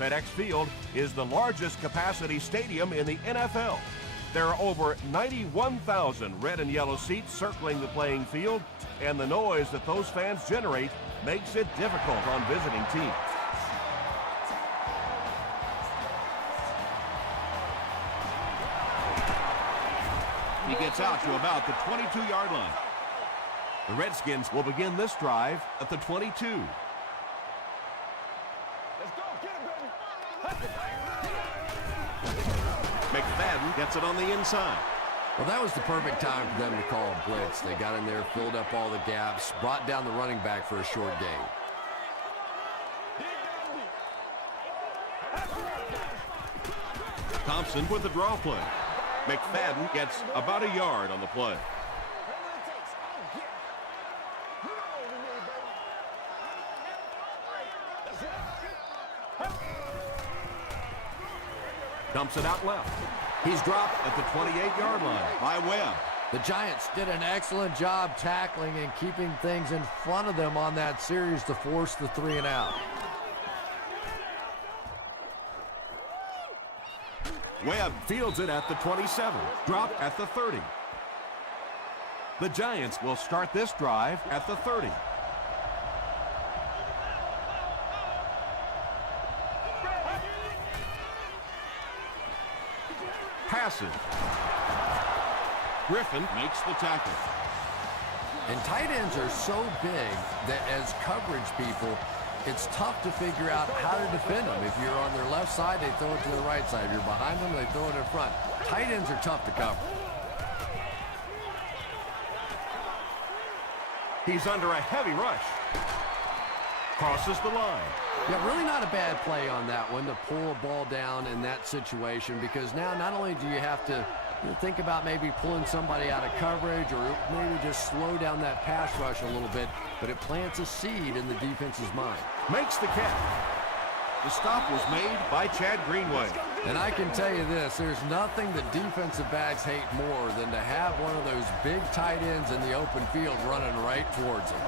FedEx Field is the largest capacity stadium in the NFL. There are over 91,000 red and yellow seats circling the playing field, and the noise that those fans generate makes it difficult on visiting teams. He gets out to about the 22-yard line. The Redskins will begin this drive at the 22. Let's go, get it, baby. McFadden gets it on the inside. Well, that was the perfect time for them to call a blitz. They got in there, filled up all the gaps, brought down the running back for a short gain. Thompson with the draw play. McFadden gets about a yard on the play. Dumps it out left. He's dropped at the 28-yard line by Webb. The Giants did an excellent job tackling and keeping things in front of them on that series to force the 3 and out. Webb fields it at the 27, dropped at the 30. The Giants will start this drive at the 30. Passes. Griffin makes the tackle. And tight ends are so big that as coverage people, it's tough to figure out how to defend them. If you're on their left side, they throw it to the right side. If you're behind them, they throw it in front. Tight ends are tough to cover. He's under a heavy rush. Crosses the line. Yeah, really not a bad play on that one to pull a ball down in that situation, because now not only do you have to think about maybe pulling somebody out of coverage or maybe just slow down that pass rush a little bit, but it plants a seed in the defense's mind. Makes the catch. The stop was made by Chad Greenway. And I can tell you this, there's nothing that defensive backs hate more than to have one of those big tight ends in the open field running right towards them.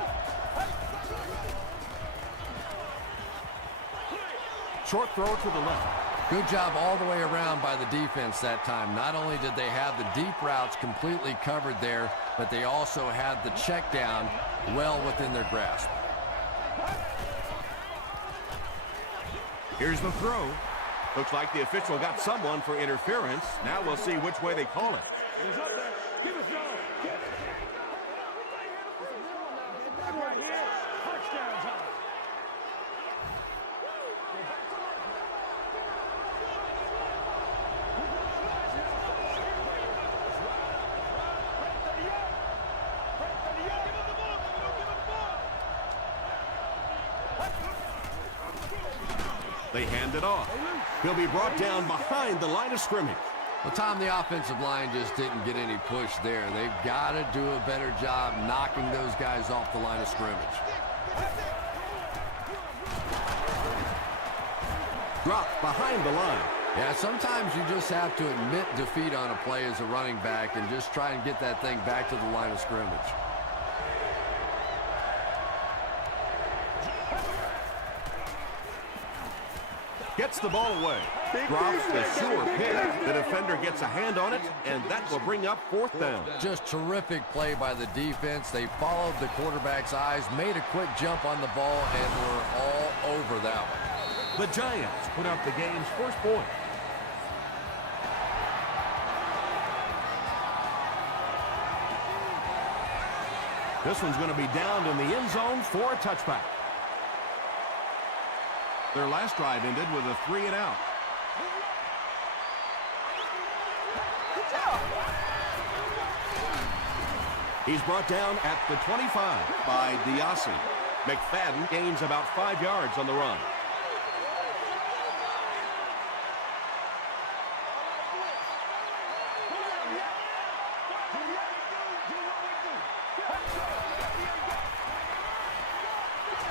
Short throw to the left. Good job all the way around by the defense that time. Not only did they have the deep routes completely covered there, but they also had the check down well within their grasp. Here's the throw. Looks like the official got someone for interference. Now we'll see which way they call it. He's up there. Give us y'all. Get it. Right here. Touchdown time. They hand it off. He'll be brought down behind the line of scrimmage. Well, Tom, the offensive line just didn't get any push there. They've got to do a better job knocking those guys off the line of scrimmage. Dropped behind the line. Yeah, sometimes you just have to admit defeat on a play as a running back and just try and get that thing back to the line of scrimmage. Gets the ball away. Drops the sure pick. The defender gets a hand on it, and that will bring up 4th down. Just terrific play by the defense. They followed the quarterback's eyes, made a quick jump on the ball, and were all over that one. The Giants put up the game's first point. This one's going to be down in the end zone for a touchback. Their last drive ended with a 3 and out. He's brought down at the 25 by Diassi. McFadden gains about 5 yards on the run.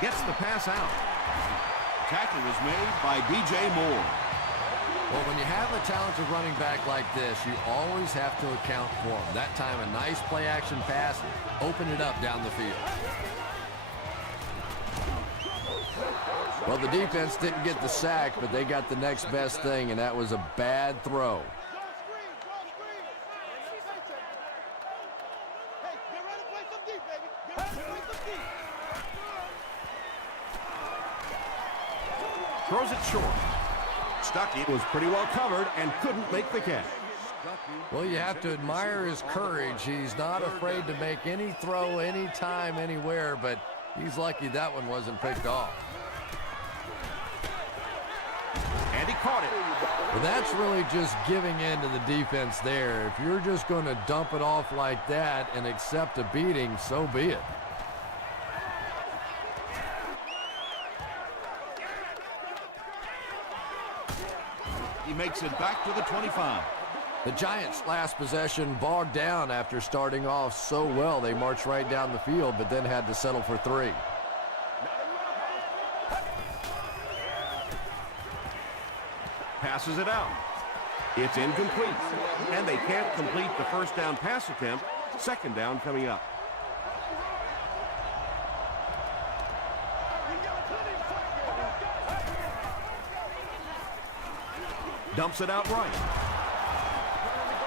Gets the pass out. Tackle was made by B.J. Moore. Well, when you have a talented running back like this, you always have to account for him. That time, a nice play-action pass, open it up down the field. Well, the defense didn't get the sack, but they got the next best thing, and that was a bad throw. Throws it short. Stuckey was pretty well covered and couldn't make the catch. Well, you have to admire his courage. He's not afraid to make any throw, anytime, anywhere, but he's lucky that one wasn't picked off. And he caught it. Well, that's really just giving in to the defense there. If you're just going to dump it off like that and accept a beating, so be it. He makes it back to the 25. The Giants' last possession bogged down after starting off so well. They marched right down the field, but then had to settle for 3. Passes it out. It's incomplete. And they can't complete the first down pass attempt. Second down coming up. Dumps it out right.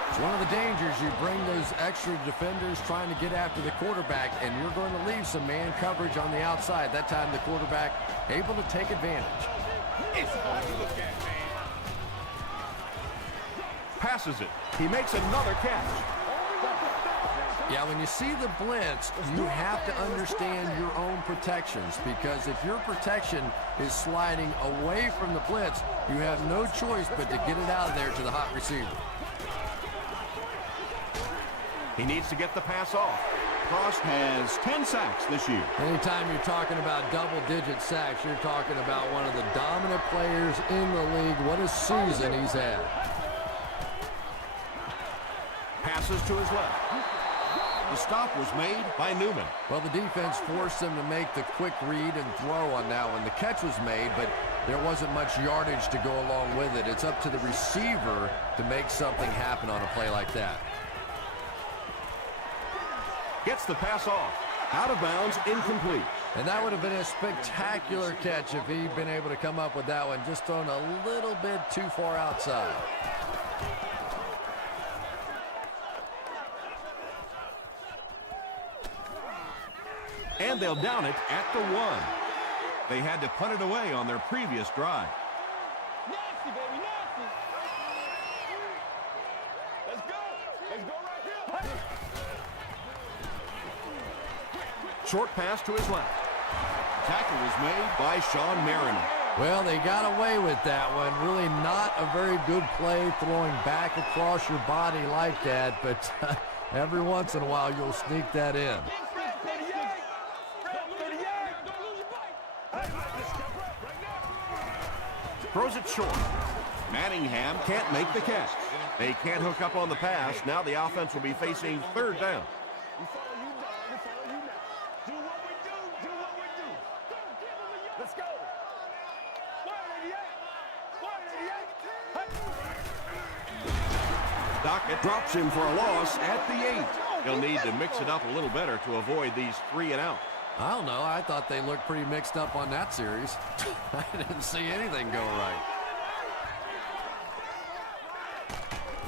It's one of the dangers. You bring those extra defenders trying to get after the quarterback, and you're going to leave some man coverage on the outside. That time the quarterback able to take advantage. Passes it. He makes another catch. Yeah, when you see the blitz, you have to understand your own protections, because if your protection is sliding away from the blitz, you have no choice but to get it out of there to the hot receiver. He needs to get the pass off. Frost has 10 sacks this year. Anytime you're talking about double-digit sacks, you're talking about one of the dominant players in the league. What a season he's had. Passes to his left. The stop was made by Newman. Well, the defense forced them to make the quick read and throw on that one. The catch was made, but there wasn't much yardage to go along with it. It's up to the receiver to make something happen on a play like that. Gets the pass off. Out of bounds, incomplete. And that would have been a spectacular catch if he'd been able to come up with that one, just thrown a little bit too far outside. And they'll down it at the 1. They had to punt it away on their previous drive. Nasty, baby, nasty. Let's go. Let's go right here. Short pass to his left. Tackle was made by Sean Mariner. Well, they got away with that one. Really not a very good play throwing back across your body like that, but every once in a while you'll sneak that in. Throws it short. Manningham can't make the catch. They can't hook up on the pass. Now the offense will be facing third down. We follow you down. We follow you now. Do what we do. Do what we do. Go, give him a yard. Let's go. 188. Dockett drops him for a loss at the 8. He'll need to mix it up a little better to avoid these 3 and out. I don't know. I thought they looked pretty mixed up on that series. I didn't see anything go right.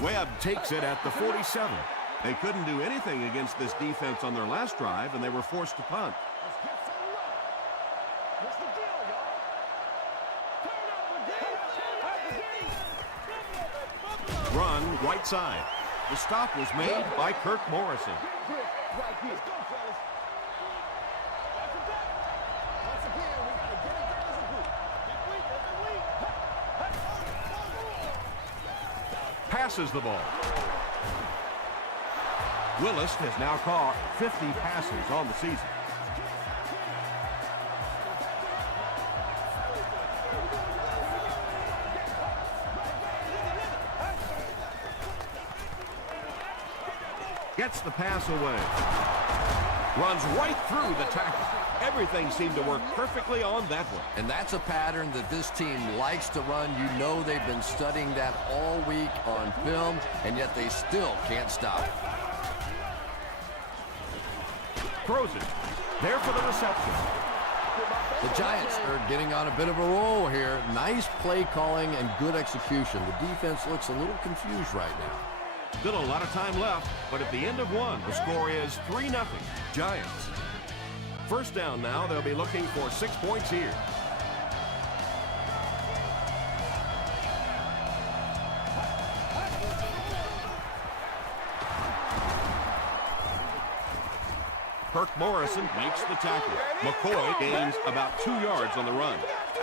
Webb takes it at the 47. They couldn't do anything against this defense on their last drive, and they were forced to punt. Let's get some love. What's the deal, y'all? Turn over, D. Run right side. The stop was made by Kirk Morrison. Right here. Let's go, fellas. Once again, we got to get it done as a group. Passes the ball. Willis has now caught 50 passes on the season. Gets the pass away. Runs right through the tackle. Everything seemed to work perfectly on that one. And that's a pattern that this team likes to run. You know they've been studying that all week on film, and yet they still can't stop it. Throws it. There for the reception. The Giants are getting on a bit of a roll here. Nice play calling and good execution. The defense looks a little confused right now. Still a lot of time left, but at the end of one, the score is 3-0 Giants. First down now, they'll be looking for 6 points here. Kirk Morrison makes the tackle. McCoy gains about 2 yards on the run.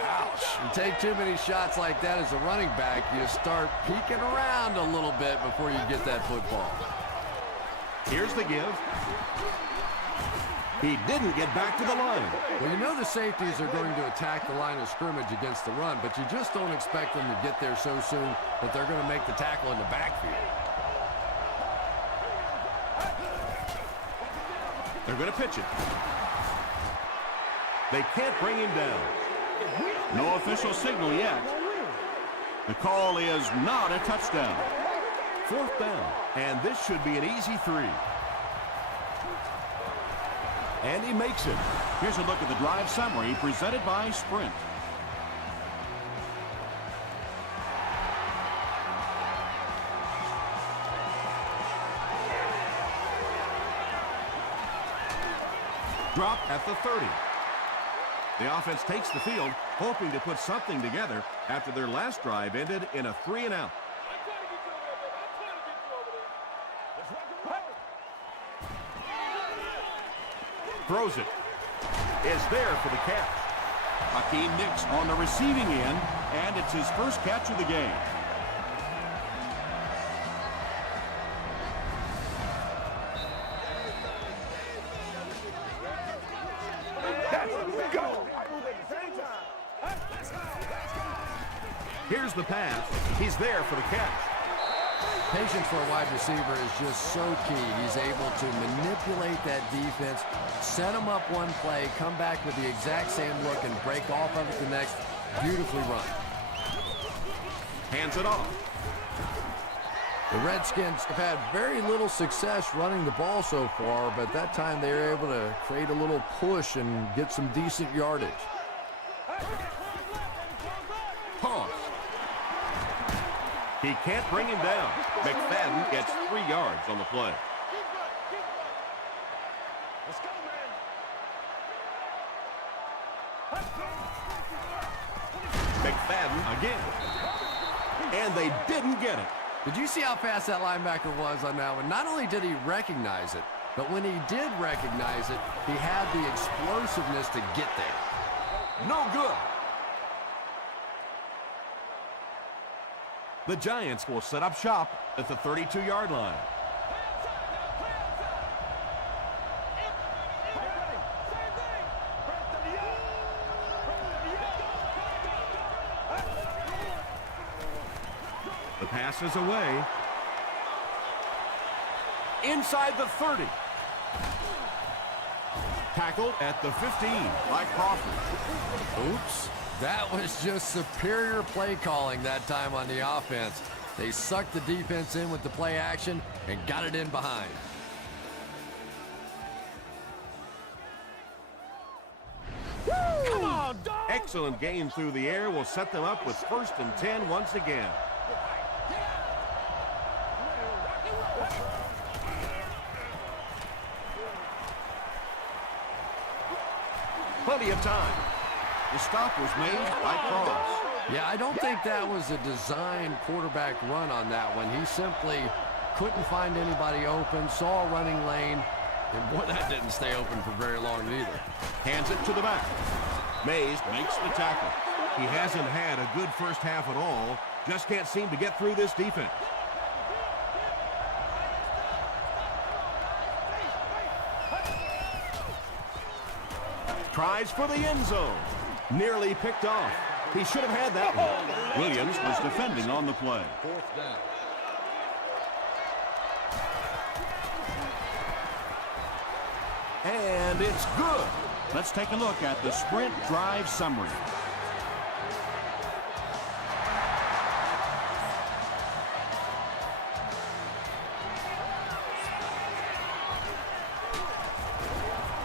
Ouch. You take too many shots like that as a running back, you start peeking around a little bit before you get that football. Here's the give. He didn't get back to the line. Well, you know the safeties are going to attack the line of scrimmage against the run, but you just don't expect them to get there so soon that they're going to make the tackle in the backfield. They're going to pitch it. They can't bring him down. No official signal yet. The call is not a touchdown. 4th down, and this should be an easy 3. And he makes it. Here's a look at the drive summary presented by Sprint. Drop at the 30. The offense takes the field, hoping to put something together after their last drive ended in a 3-and-out. Throws it. Is there for the catch. Hakeem Nicks on the receiving end, and it's his first catch of the game. Here's the pass. He's there for the catch. Patience for a wide receiver is just so key. He's able to manipulate that defense, set them up one play, come back with the exact same look, and break off of it the next. Beautifully run. Hands it off. The Redskins have had very little success running the ball so far, but that time they were able to create a little push and get some decent yardage. Toss. He can't bring him down. McFadden gets 3 yards on the play. Let's go, man. McFadden again. And they didn't get it. Did you see how fast that linebacker was on that one? Not only did he recognize it, but when he did recognize it, he had the explosiveness to get there. No good. The Giants will set up shop at the 32-yard line. The pass is away. Inside the 30. Tackled at the 15 by Crawford. Oops. That was just superior play calling that time on the offense. They sucked the defense in with the play action and got it in behind. Come on, dog. Excellent game through the air will set them up with 1st and 10 once again. Plenty of time. The stop was made by Cross. Yeah, I don't think that was a designed quarterback run on that one. He simply couldn't find anybody open, saw a running lane, and boy, that didn't stay open for very long either. Hands it to the back. Mays makes the tackle. He hasn't had a good first half at all. Just can't seem to get through this defense. Tries for the end zone. Nearly picked off. He should have had that one. Williams was defending on the play. 4th down. And it's good. Let's take a look at the Sprint drive summary.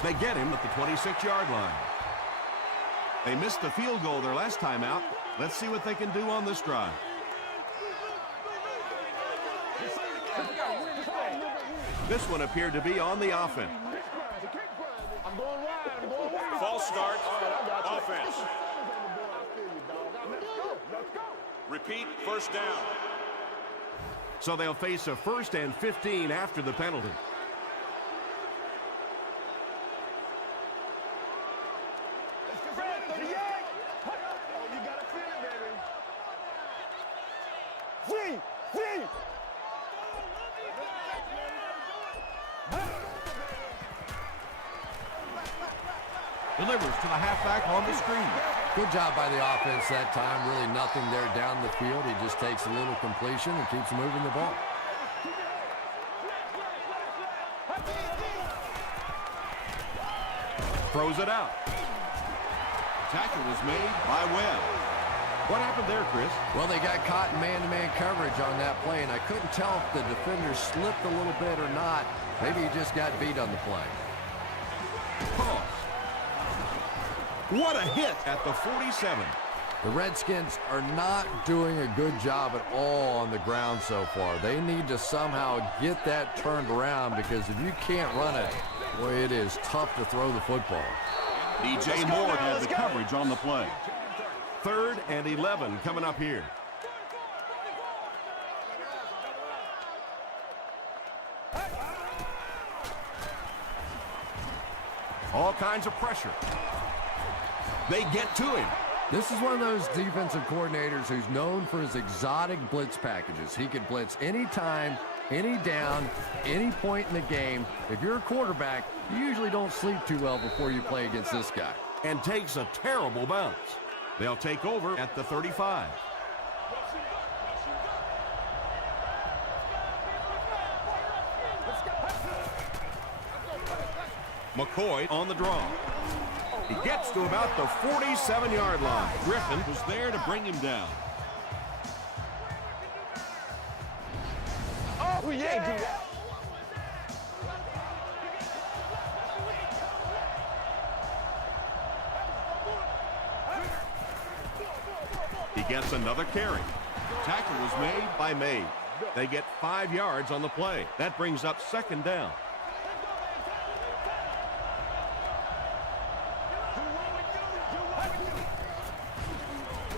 They get him at the 26-yard line. They missed the field goal their last time out. Let's see what they can do on this drive. This one appeared to be on the offense. False start, offense. Repeat, first down. So they'll face a 1st and 15 after the penalty. Delivers to the halfback on the screen. Good job by the offense that time. Really nothing there down the field. He just takes a little completion and keeps moving the ball. Throws it out. Tackle was made by Webb. What happened there, Chris? Well, they got caught in man-to-man coverage on that play, and I couldn't tell if the defender slipped a little bit or not. Maybe he just got beat on the play. Toss. What a hit at the 47. The Redskins are not doing a good job at all on the ground so far. They need to somehow get that turned around, because if you can't run it, boy, it is tough to throw the football. DJ Moore had the coverage on the play. 3rd and 11 coming up here. All kinds of pressure. They get to him. This is one of those defensive coordinators who's known for his exotic blitz packages. He can blitz anytime, any down, any point in the game. If you're a quarterback, you usually don't sleep too well before you play against this guy. And takes a terrible bounce. They'll take over at the 35. McCoy on the draw. He gets to about the 47-yard line. Griffin was there to bring him down. Oh, yeah. He gets another carry. Tackle was made by May. They get 5 yards on the play. That brings up 2nd down.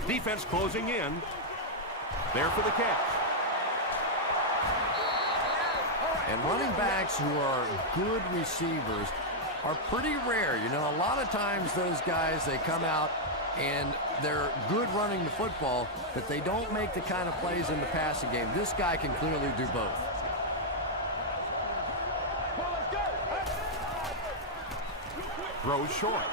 Defense closing in. There for the catch. And running backs who are good receivers are pretty rare. You know, a lot of times those guys, they come out and they're good running the football, but they don't make the kind of plays in the passing game. This guy can clearly do both. Throws short.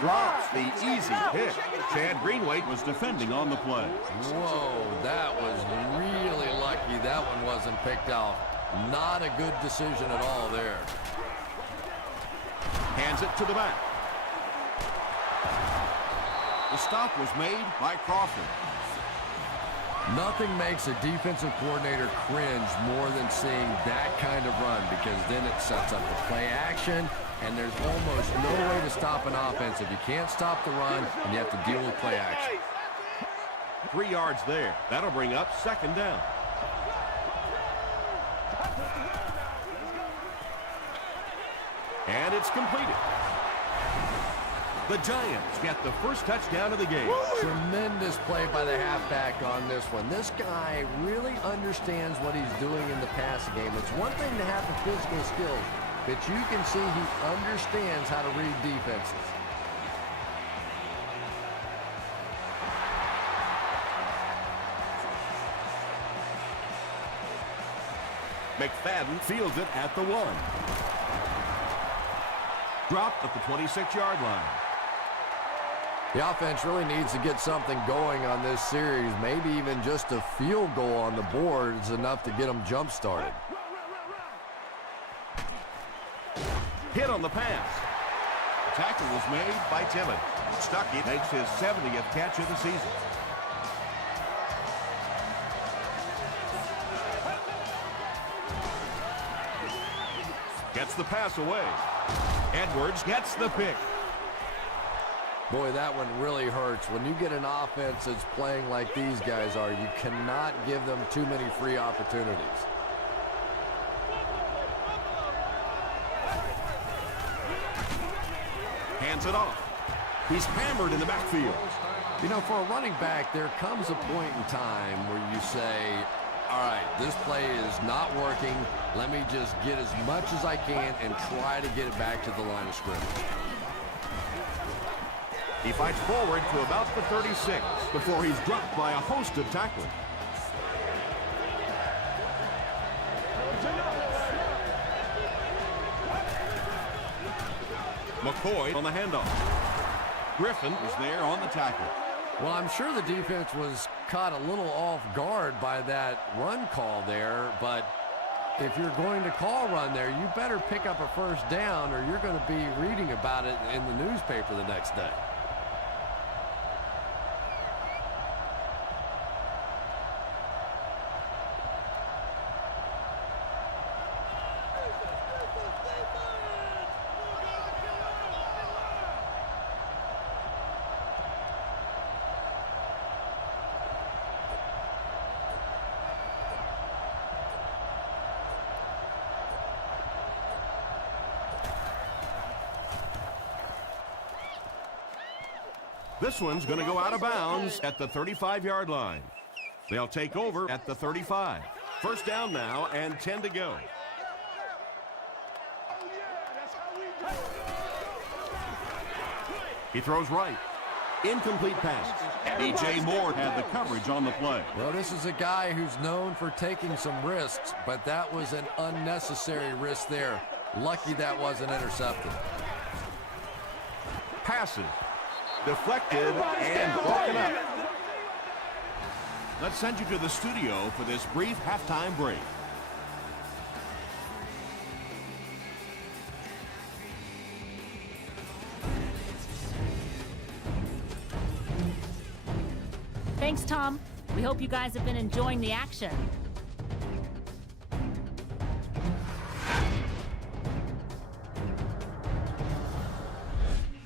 Drops the easy hit. Chad Greenway was defending on the play. Whoa, that was really lucky that one wasn't picked off. Not a good decision at all there. Hands it to the back. The stop was made by Crawford. Nothing makes a defensive coordinator cringe more than seeing that kind of run, because then it sets up the play action, and there's almost no way to stop an offense if you can't stop the run and you have to deal with play action. 3 yards there. That'll bring up 2nd down. And it's completed. The Giants get the first touchdown of the game. Tremendous play by the halfback on this one. This guy really understands what he's doing in the passing game. It's one thing to have the physical skills, but you can see he understands how to read defenses. McFadden fields it at the 1. Dropped at the 26-yard line. The offense really needs to get something going on this series. Maybe even just a field goal on the board is enough to get them jump-started. Hit on the pass. The tackle was made by Timmons. Stuckey makes his 70th catch of the season. Gets the pass away. Edwards gets the pick. Boy, that one really hurts. When you get an offense that's playing like these guys are, you cannot give them too many free opportunities. Hands it off. He's hammered in the backfield. You know, for a running back, there comes a point in time where you say, all right, this play is not working. Let me just get as much as I can and try to get it back to the line of scrimmage. He fights forward to about the 36 before he's dropped by a host of tacklers. McCoy on the handoff. Griffin is there on the tackle. Well, I'm sure the defense was caught a little off guard by that run call there, but if you're going to call run there, you better pick up a first down or you're going to be reading about it in the newspaper the next day. This one's going to go out of bounds at the 35-yard line. They'll take over at the 35. First down now and 10 to go. He throws right. Incomplete pass. E.J. Moore had the coverage on the play. Well, this is a guy who's known for taking some risks, but that was an unnecessary risk there. Lucky that wasn't intercepted. Passes. Deflected and broken up. Let's send you to the studio for this brief halftime break. Thanks, Tom. We hope you guys have been enjoying the action.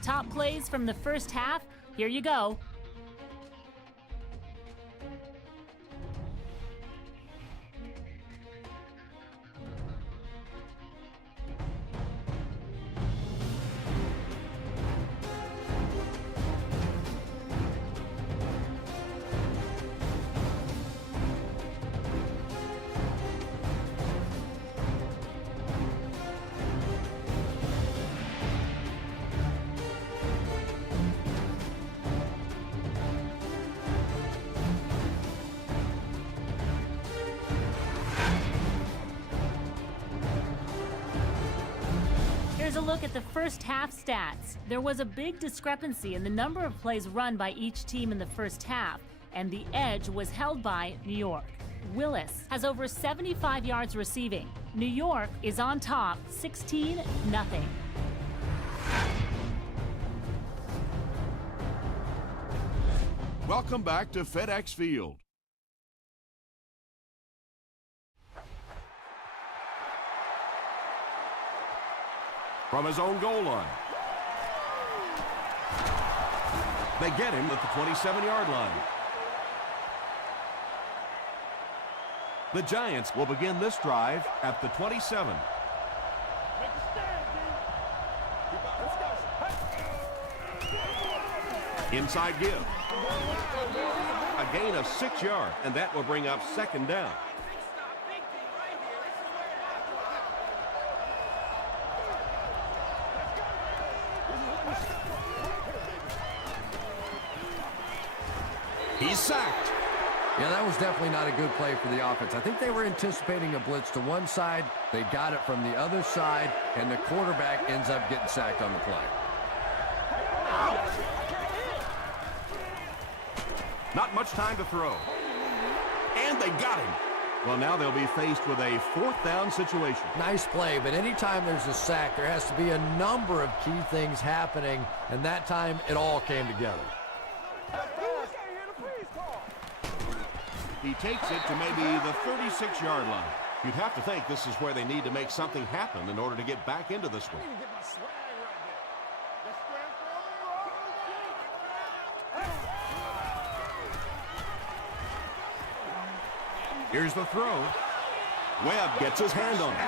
Top plays from the first half. Here you go. Here's a look at the first half stats. There was a big discrepancy in the number of plays run by each team in the first half, and the edge was held by New York. Willis has over 75 yards receiving. New York is on top, 16-0. Welcome back to FedEx Field. From his own goal line. They get him at the 27-yard line. The Giants will begin this drive at the 27. Inside give. A gain of 6 yards, and that will bring up second down. He's sacked. Yeah, that was definitely not a good play for the offense. I think they were anticipating a blitz to one side. They got it from the other side, and the quarterback ends up getting sacked on the play. Not much time to throw. And they got him. Well, now they'll be faced with a fourth down situation. Nice play, but anytime there's a sack, there has to be a number of key things happening, and that time it all came together. He takes it to maybe the 36-yard line. You'd have to think this is where they need to make something happen in order to get back into this one. Here's the throw. Webb gets his hand on it.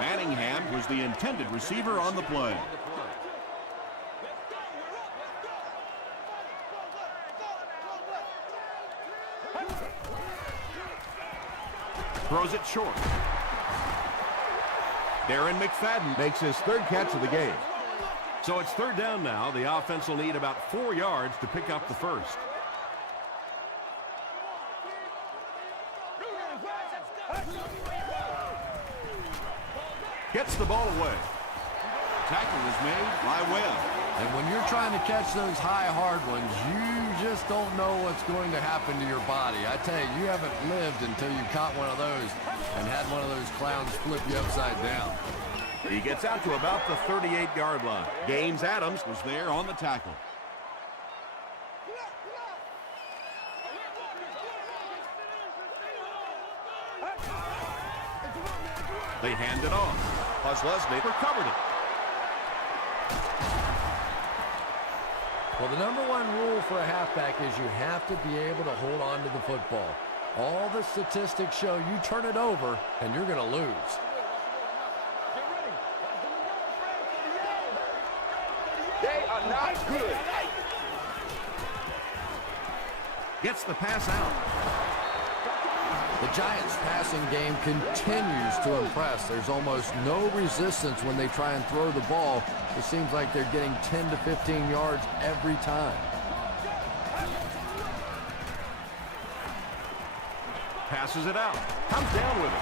Manningham was the intended receiver on the play. Throws it short. Darren McFadden makes his third catch of the game. So it's third down now. The offense will need about 4 yards to pick up the first. Gets the ball away. Tackle was made by Webb. And when you're trying to catch those high, hard ones, you just don't know what's going to happen to your body. I tell you, you haven't lived until you caught one of those and had one of those clowns flip you upside down. He gets out to about the 38-yard line. Gaines Adams Was there on the tackle. They hand it off. Posluszny recovered it. Well, the number one rule for a halfback is you have to be able to hold on to the football. All the statistics show you turn it over and you're going to lose. They are not good. Gets the pass out. The Giants' passing game continues to impress. There's almost no resistance when they try and throw the ball. It seems like they're getting 10 to 15 yards every time. Passes it out. Comes down with it.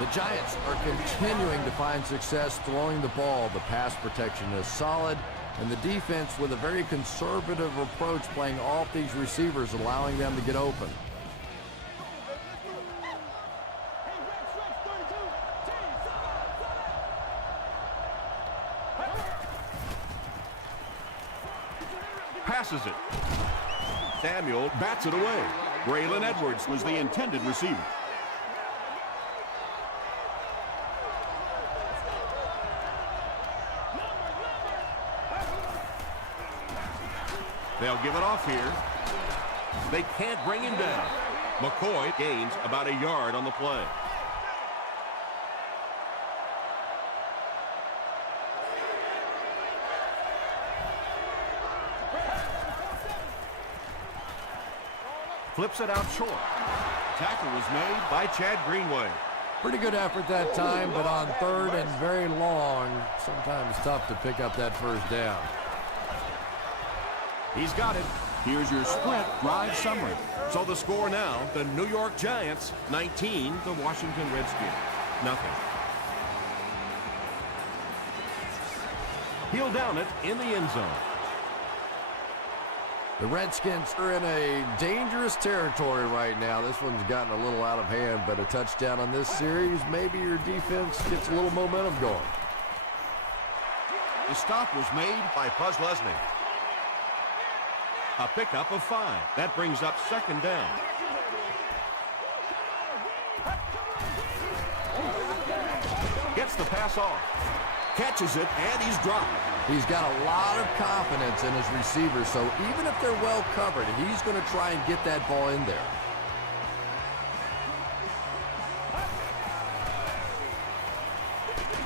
The Giants are continuing to find success throwing the ball. The pass protection is solid, and the defense with a very conservative approach playing off these receivers, allowing them to get open. Passes it. Samuel bats it away. Braylon Edwards was the intended receiver. They'll give it off here. They can't bring him down. McCoy gains about a yard on the play. Flips it out short. Tackle was made By Chad Greenway. Pretty good effort that time, but on third and very long, sometimes tough to pick up that first down. He's got it. Here's your sprint drive summary. So the score now, the New York Giants 19, the Washington Redskins nothing. He'll down it in the end zone. The Redskins are in a dangerous territory right now. This one's gotten a little out of hand, but a touchdown on this series, maybe your defense gets a little momentum going. The stop was made By Posluszny. A pickup of 5. That brings up second down. Gets the pass off. Catches it, and he's dropped. He's got a lot of confidence in his receivers, so even if they're well covered, he's going to try and get that ball in there.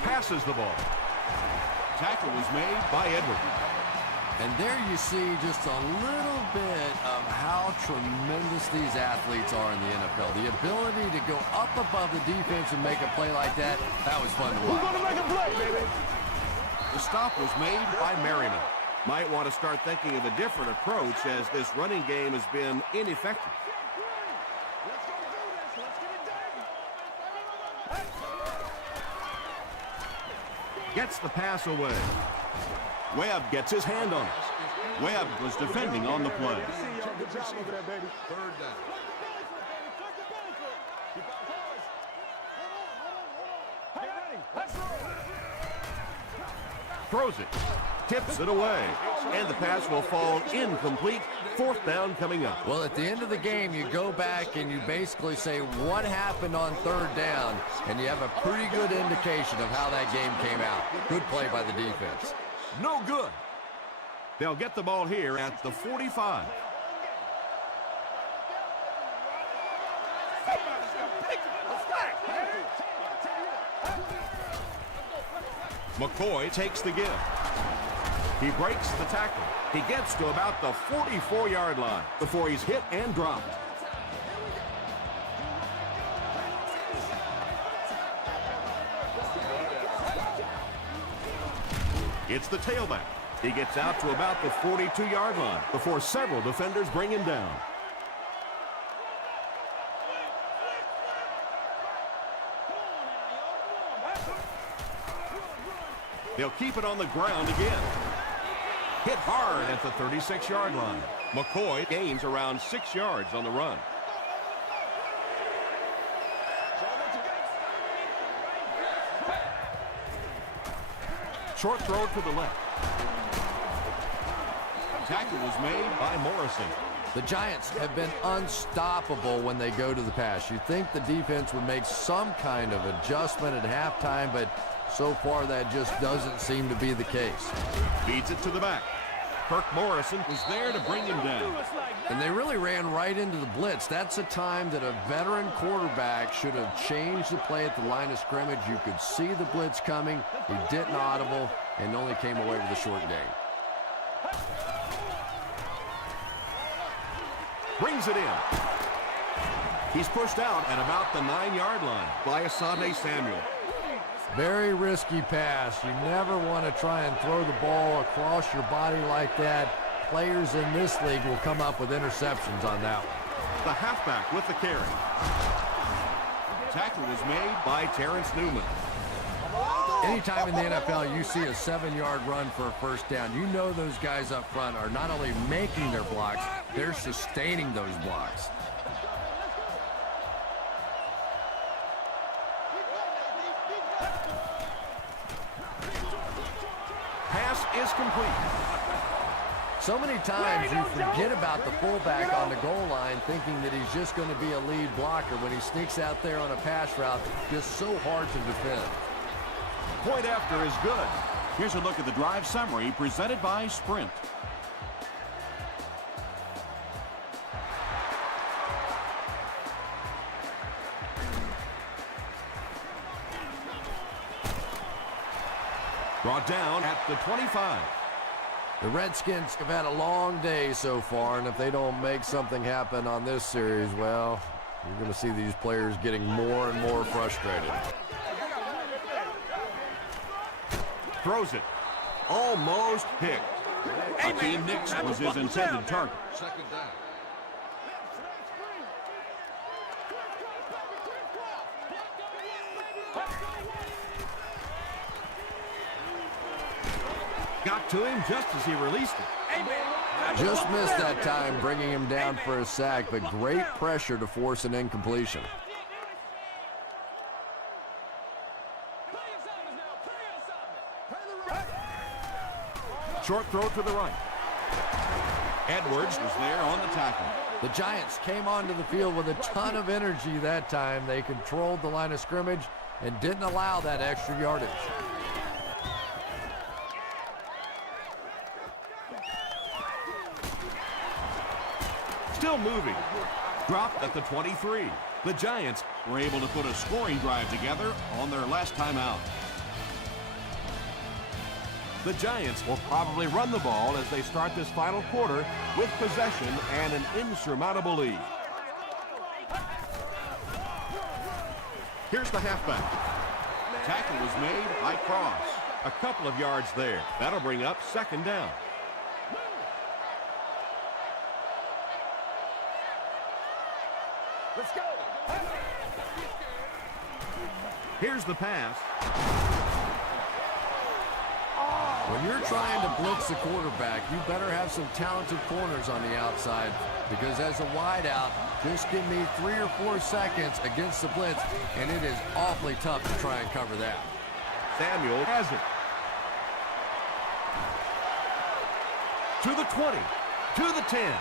Passes the ball. Tackle was made By Edwards. And there you see just a little bit of how tremendous these athletes are in the NFL. The ability to go up above the defense and make a play like that, that was fun to We're watch. gonna make a play, baby. The stop was made By Merriman. Might want to start thinking of a different approach as this running game has been ineffective. Let's go do this. Let's get it done. Gets the pass away. Webb gets his hand on it. Webb was defending on the play. See y'all. Good job over there, baby. Third down. Hey, ready. Let's roll. Throws it. Tips it away. And the pass will fall incomplete. Fourth down coming up. Well, at the end of the game, you go back and you basically say what happened on third down, and you have a pretty good indication of how that game came out. Good play by the defense. No good. They'll get the ball here at the 45. McCoy takes the give. He breaks the tackle. He gets to about the 44-yard line before he's hit and dropped. It's the tailback. He gets out to about the 42-yard line before several defenders bring him down. They'll keep it on the ground again. Hit hard at the 36-yard line. McCoy gains around 6 yards on the run. Short throw to the left. Tackle was made by Morrison. The Giants have been unstoppable when they go to the pass. You'd think the defense would make some kind of adjustment at halftime, but so far that just doesn't seem to be the case. Feeds it to the back. Kirk Morrison was there to bring him down. And they really ran right into the blitz. That's a time that a veteran quarterback should have changed the play at the line of scrimmage. You could see the blitz coming. He didn't audible and only came away with a short gain. Brings it in. He's pushed out at about the 9-yard line by Asante Samuel. Very risky pass. You never want to try and throw the ball across your body like that. Players in this league will come up with interceptions on that one. The halfback with the carry. Tackle was made by Terrence Newman. Anytime in the NFL you see a 7-yard run for a first down, you know those guys up front are not only making their blocks, they're sustaining those blocks. Pass is complete. So many times you forget about the fullback on the goal line thinking that he's just going to be a lead blocker when he sneaks out there on a pass route. Just so hard to defend. Point after is good. Here's a look at the drive summary presented by Sprint. Brought down at the 25. The Redskins have had a long day so far, and if they don't make something happen on this series, well, you're going to see these players getting more and more frustrated. Throws it. Almost picked. Hakeem Nicks was his intended target. Second down. Got to him just as he released it. Just missed that time, bringing him down for a sack, but great pressure to force an incompletion. Short throw to the right. Edwards was there on the tackle. The Giants came onto the field with a ton of energy that time. They controlled the line of scrimmage and didn't allow that extra yardage. Still moving. Dropped at the 23. The Giants were able to put a scoring drive together on their last time out. The Giants will probably run the ball as they start this final quarter with possession and an insurmountable lead. Here's the halfback. Tackle was made by Cross. A couple of yards there. That'll bring up second down. Let's go. Here's the pass. When you're trying to blitz the quarterback, you better have some talented corners on the outside, because as a wideout, just give me 3 or 4 seconds against the blitz, and it is awfully tough to try and cover that. Samuel has it. To the 20. To the 10.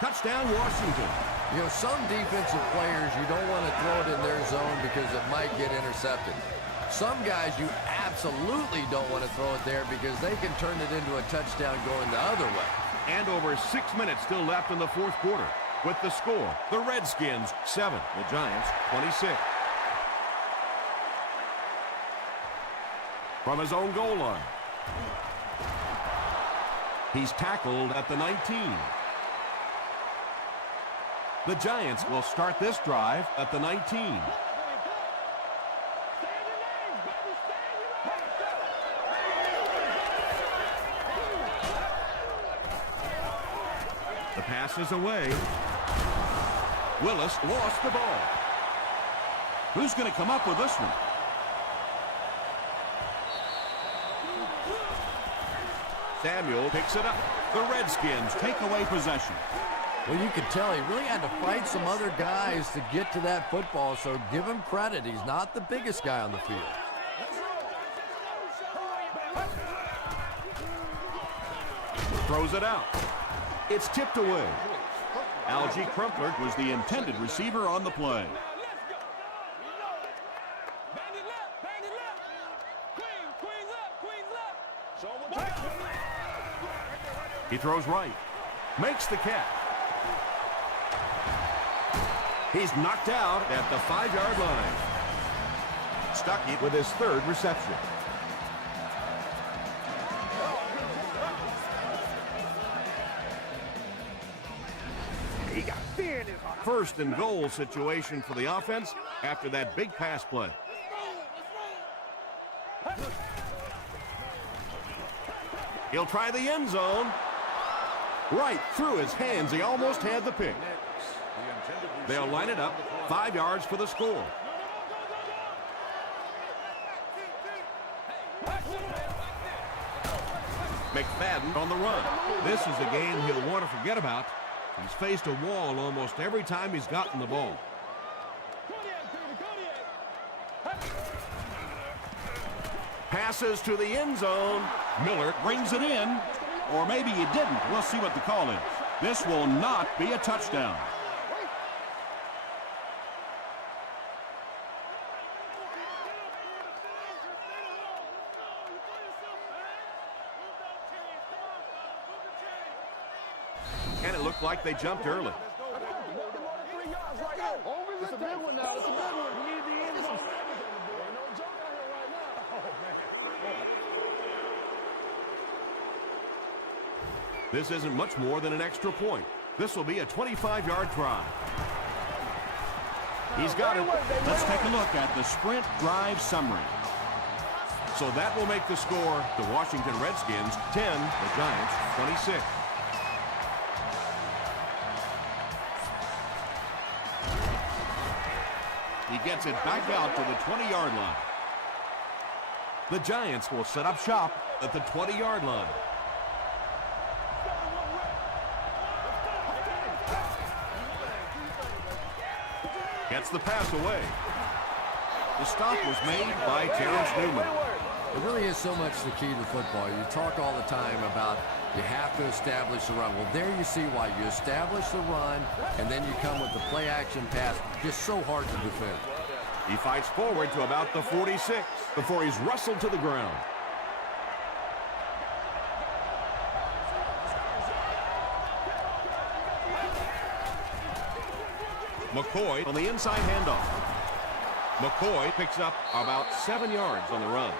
Touchdown, Washington. You know, some defensive players, you don't want to throw it in their zone because it might get intercepted. Some guys, you absolutely don't want to throw it there because they can turn it into a touchdown going the other way. And over 6 minutes still left in the fourth quarter. with the score. The Redskins 7, The Giants 26. From his own goal line. He's tackled at the 19. The Giants will start this drive at the 19. The pass is away. Willis lost the ball. Who's going to come up with this one? Samuel picks it up. The Redskins take away possession. Well, you could tell he really had to fight some other guys to get to that football, so give him credit. He's not the biggest guy on the field. Throws it out. It's tipped away. Algie Crumpler was the intended receiver on the play. He throws right. Makes the catch. He's knocked out at the 5-yard line. Stuckey with his third reception. He got fear in his heart. First and goal situation for the offense after that big pass play. He'll try the end zone. Right through his hands. He almost had the pick. They'll line it up. 5 yards for the score. McFadden on the run. This is a game he'll want to forget about. He's faced a wall almost every time he's gotten the ball. Passes to the end zone. Miller brings it in, or maybe he didn't. We'll see what the call is. This will not be a touchdown. And it looked like they jumped early. It's a big one now. It's a big one. You need the end zone. No joke out here right now. This isn't much more than an extra point. This will be a 25-yard try. He's got it. Let's take a look at the sprint drive summary. So that will make the score the Washington Redskins 10, the Giants 26. He gets it back out to the 20-yard line. The Giants will set up shop at the 20-yard line. Gets the pass away. The stop was made by Terrence Newman. It really is so much the key to football. You talk all the time about you have to establish the run. Well, there you see why. You establish the run, and then you come with the play-action pass. Just so hard to defend. He fights forward to about the 46 before he's wrestled to the ground. McCoy on the inside handoff. McCoy picks up about 7 yards on the run.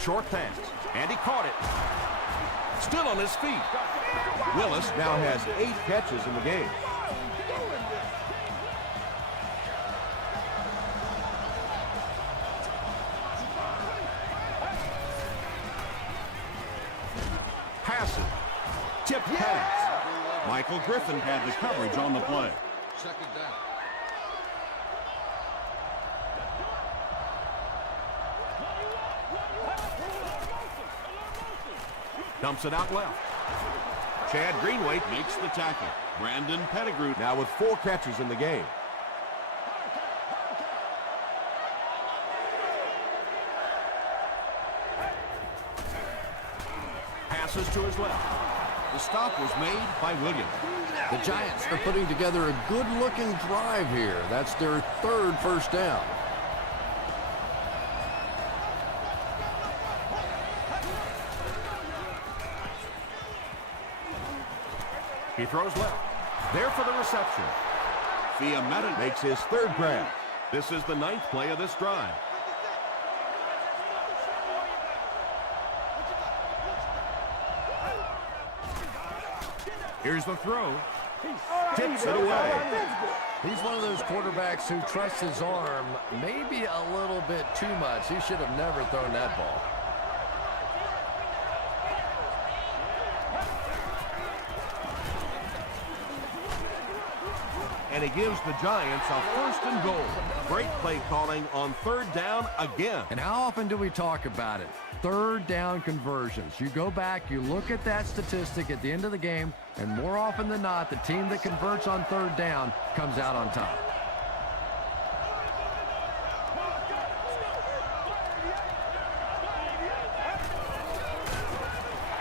Short pass, and he caught it. Still on his feet. Willis now has 8 catches in the game. Passes. Tip pass. Michael Griffin had the coverage on the play. Second down. Dumps it out left. Chad Greenway Makes the tackle. Brandon Pettigrew now with 4 catches in the game. Passes to his left. The stop was made by Williams. The Giants are putting together a good-looking drive here. That's their 3rd first down. He throws left. There for the reception. Fiametta Makes his third grab. This is the 9th play of this drive. Here's the throw. Tips it away. He's one of those quarterbacks who trusts his arm maybe a little bit too much. He should have never thrown that ball. And he gives the Giants a 1st and goal. Great play calling on 3rd down again. And how often do we talk about it? 3rd down conversions. You go back, you look at that statistic at the end of the game, and more often than not, the team that converts on 3rd down comes out on top.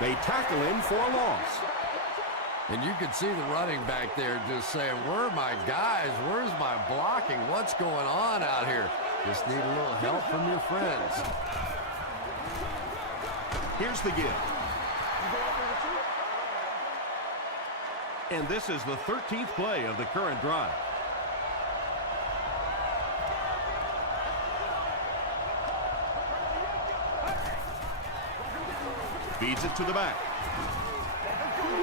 They tackle him for a loss. And you could see the running back there just saying, where are my guys? Where's my blocking? What's going on out here? Just need a little help from your friends. Here's the give. And this is the 13th play of the current drive. Feeds it to the back.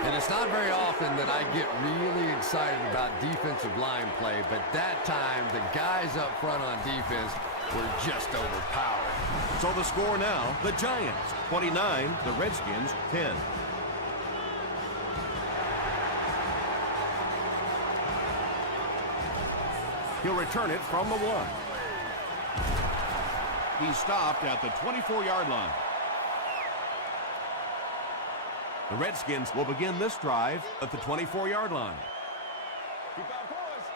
And it's not very often that I get really excited about defensive line play, but that time the guys up front on defense were just overpowered. So the score now, the Giants 29, the Redskins 10. He'll return it from the 1. He stopped at the 24-yard line. The Redskins will begin this drive at the 24-yard line. Keep our course.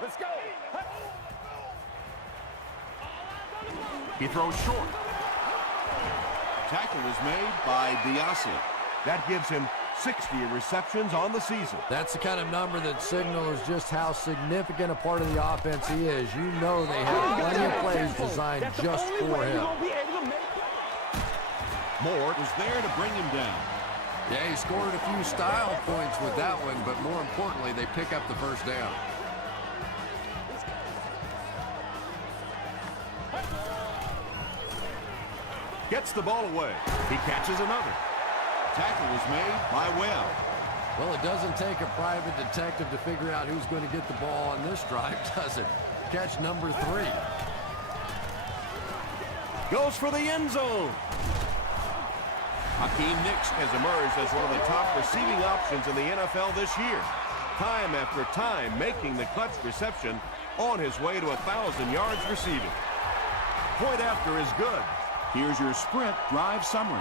Let's go. He throws short. Tackle is made by Biasi. That gives him 60 receptions on the season. That's the kind of number that signals just how significant a part of the offense he is. You know they have plenty of plays designed just for him. Moore was there to bring him down. Yeah, he scored a few style points with that one, but more importantly, they pick up the first down. Gets the ball away. He catches another. Tackle was made by Webb. Well, it doesn't take a private detective to figure out who's going to get the ball on this drive, does it? Catch number 3. Goes for the end zone. Hakeem Nicks has emerged as one of the top receiving options in the NFL this year. Time after time making the clutch reception on his way to 1,000 yards receiving. Point after is good. Here's your sprint drive summary.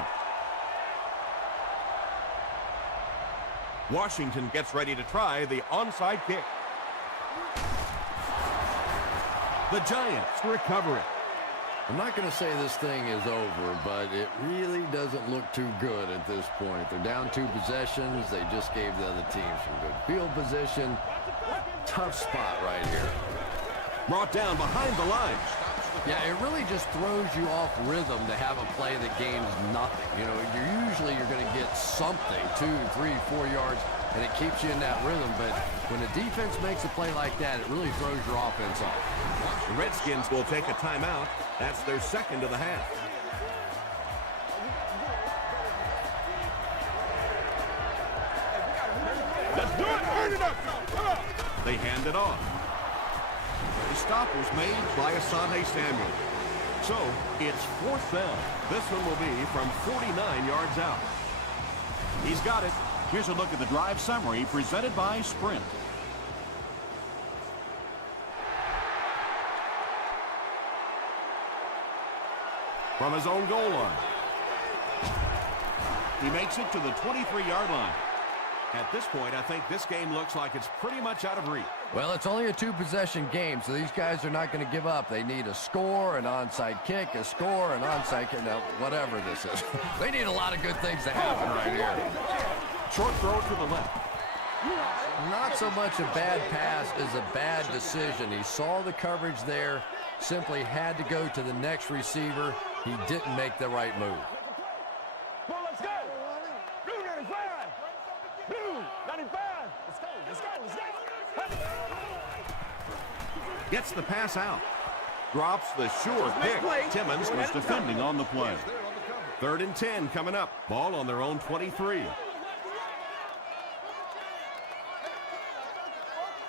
Washington gets ready to try the onside kick. The Giants recover it. I'm not going to say this thing is over, but it really doesn't look too good at this point. They're down 2 possessions. They just gave the other team some good field position. Tough spot right here. Brought down behind the lines. Yeah, it really just throws you off rhythm to have a play that gains nothing. You know, you're going to get something, 2, 3, 4 yards, and it keeps you in that rhythm. But when the defense makes a play like that, it really throws your offense off. The Redskins will take a timeout. That's their second of the half. Let's do it. Earn it up. Come on. They hand it off. The stop was made By Asante Samuel. So it's 4th down. This one will be from 49 yards out. He's got it. Here's a look at the drive summary presented by Sprint. From his own goal line. He makes it to the 23-yard line. At this point, I think this game looks like it's pretty much out of reach. Well, it's only a 2-possession game, so these guys are not going to give up. They need a score, an onside kick, a score, an onside kick. Now, whatever this is. They need a lot of good things to happen right here. Short throw to the left. Not so much a bad pass as a bad decision. He saw the coverage there, simply had to go to the next receiver. He didn't make the right move. Well, let's go. Blue 95. Blue 95. Gets the pass out. Drops the sure pick. Timmons was defending on the play. 3rd and 10 coming up. Ball on their own 23.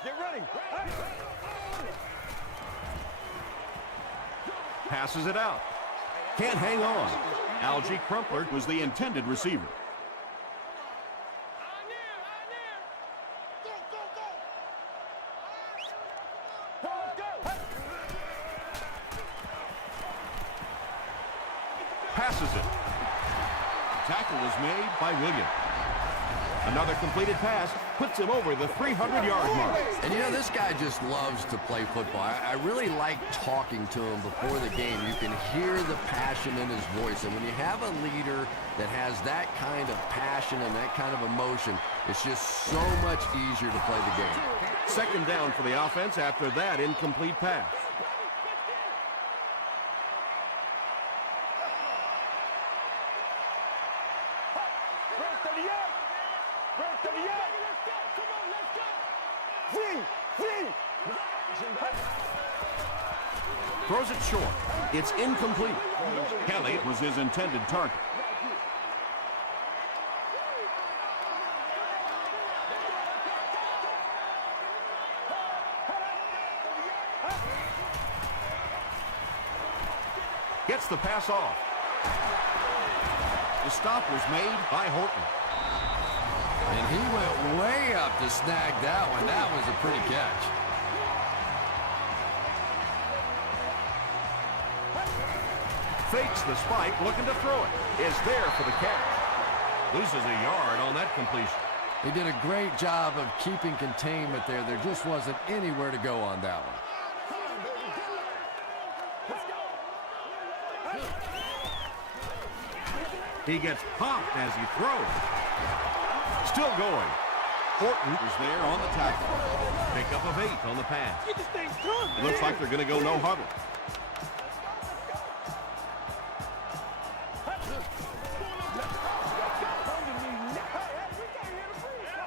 Get ready. Passes it out. Can't hang on. Algie Crumpler was the intended receiver. Passes it. Tackle was made by Williams. Another completed pass puts him over the 300-yard mark. And you know, this guy just loves to play football. I really like talking to him before the game. You can hear the passion in his voice. And when you have a leader that has that kind of passion and that kind of emotion, it's just so much easier to play the game. 2nd down for the offense after that incomplete pass. Throws it short. It's incomplete. Kelly was his intended target. Gets the pass off. The stop was made by Horton. And he went way up to snag that one. That was a pretty catch. Fakes the spike, looking to throw it. Is there for the catch. Loses a yard on that completion. He did a great job of keeping containment there. There just wasn't anywhere to go on that one. He gets popped as he throws. Still going. Horton is there on the tackle. Pickup of 8 on the pass. Looks like they're going to go no huddle.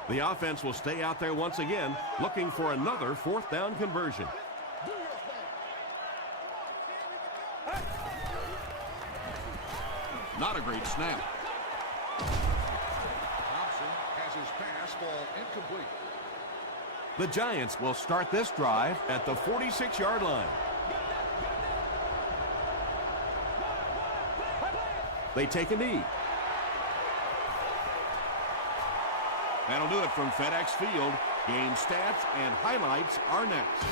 The offense will stay out there once again, looking for another 4th down conversion. Not a great snap. Thompson has his pass fall incomplete. The Giants will start this drive at the 46-yard line. They take a knee. That'll do it from FedEx Field. Game stats and highlights are next.